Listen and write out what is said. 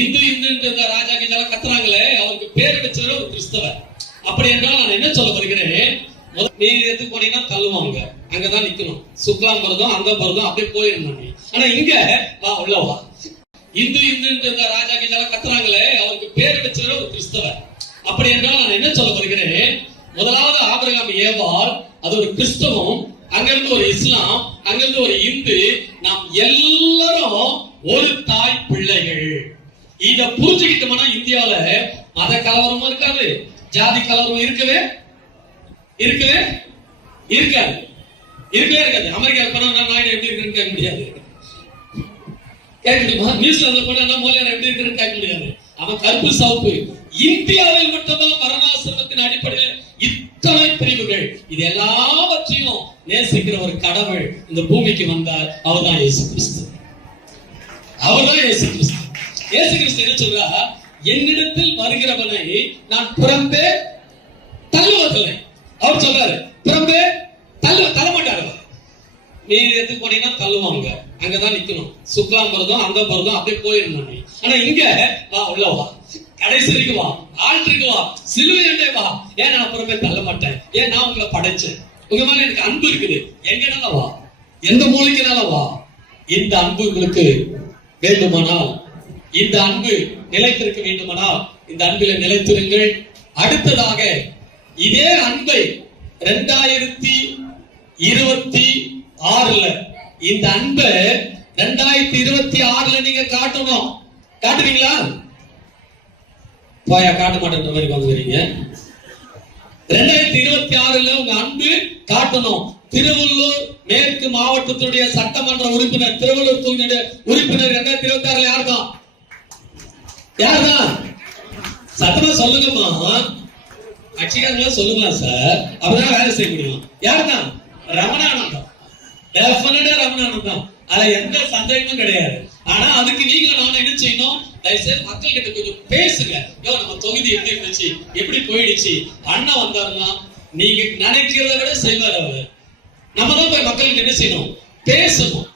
இந்து இந்து ராஜா கிட்ட கத்துறாங்களே அவருக்கு பேர் வச்சவர் ஒரு கிறிஸ்தவர். அப்படி என்றால் நான் என்ன சொல்ல வருகிறேன்? நீங்க நீ எடுத்து போனீங்கன்னா தள்ளுவாங்க. அங்கதான் நிக்கணும். சுக்லாம் போறதும் அங்க பரதம் அப்படியே போயிருந்தாங்க. ஆனா இங்க வா உள்ளவா இந்து இந்து ராஜா கிட்ட கத்துறாங்களே அவருக்கு பேர் வச்சவர் ஒரு கிறிஸ்தவர். அப்படி என்றால் நான் என்ன சொல்ல வருகிறேன்? முதலாவது ஆபிரகாம் ஏவாள் அது ஒரு கிறிஸ்தவம் அங்கிருந்து ஒரு இஸ்லாம் அங்கிருந்து ஒரு இந்து நாம் எல்லாரும் ஒரு தாய் இத புரிஞ்சுக்கிட்டோம்னா இந்தியாவில மத கலவரமும் இருக்காது ஜாதி கலவரம் இருக்கவே இருக்கவே இருக்காது. இருக்கவே இருக்காது. அமெரிக்கா போனா நாயுடு எப்படி இருக்குன்னு கேட்க முடியாது. கேட்க முடியுமா போனா மோலியார் எப்படி இருக்குன்னு கேட்க முடியாது. அவன் கருப்பு சவுப்பு. இந்தியாவில் மட்டும்தான் வர்ணாசிரமத்தின் அடிப்படையில் இத்தனை பிரிவுகள். இது எல்லாவற்றையும் நேசிக்கிற ஒரு கடவுள் இந்த பூமிக்கு வந்தார். அவர்தான் இயேசு கிறிஸ்து. அவர்தான் இயேசு கிறிஸ்து. இயேசு கிறிஸ்து என்ன சொல்றார்? என்னிடத்தில் வருகிறவனை நான் புறம்பே தள்ளுவதில்லை. அவர் சொல்றாரு புறம்பே தள்ளு தள்ள மாட்டாரு அவர். நீ எடுத்து போனீங்கன்னா தள்ளுவாங்க. அங்கதான் நிக்கணும். சுக்லாம் போறதும் அங்க போறதும் அப்படியே போயிடணும் நீ. ஆனா இங்க வா உள்ள வா. கடைசி வரைக்கும் வா ஆழ்த்துக்கு வா சிலுவையண்டே வா. ஏன் நான் புறம்பே தள்ள மாட்டேன் ஏன் நான் உங்களை படைச்சேன்? உங்க மேல எனக்கு அன்பு இருக்குது. எங்கனால வா? எந்த மூலிகைனால வா? இந்த அன்பு உங்களுக்கு வேண்டுமானால் இந்த அன்பு நிலைத்திருக்க வேண்டுமானால் இந்த அன்பில நிலைத்திருங்கள். அடுத்ததாக இதே அன்பை ரெண்டாயிரத்தி இருபத்தி ஆறுல இந்த அன்பை ரெண்டாயிரத்தி இருபத்தி ஆறுல நீங்க காட்டணும். காட்டுறீங்களா போயா காட்ட மாட்டேன்ற மாதிரி வந்துறீங்க ரெண்டாயிரத்தி இருபத்தி ஆறுல உங்க அன்பு காட்டணும். திருவள்ளூர் மேற்கு மாவட்டத்துடைய சட்டமன்ற உறுப்பினர் திருவள்ளூர் தொகுதியுடைய உறுப்பினர் ரெண்டாயிரத்தி இருபத்தி ஆறுல யாருதான் யாருதான் சத்தமா சொல்லுங்கம்மா. கட்சிக்காரங்களா சொல்லுங்களா சார் அப்பதான் வேலை செய்ய முடியும். யாருதான் ரமணானந்தம். டெஃபினட்டா ரமணானந்தம். அதுல எந்த சந்தேகமும் கிடையாது. ஆனா அதுக்கு நீங்க நானும் என்ன செய்யணும்? தயவுசெய்து மக்கள் கிட்ட கொஞ்சம் பேசுங்க. யோ நம்ம தொகுதி எப்படி இருந்துச்சு? எப்படி போயிடுச்சு? அண்ணன் வந்தாருன்னா நீங்க நினைக்கிறத விட செய்வார் அவரு. நம்ம தான் போய் மக்களுக்கு என்ன செய்யணும்? பேசணும்.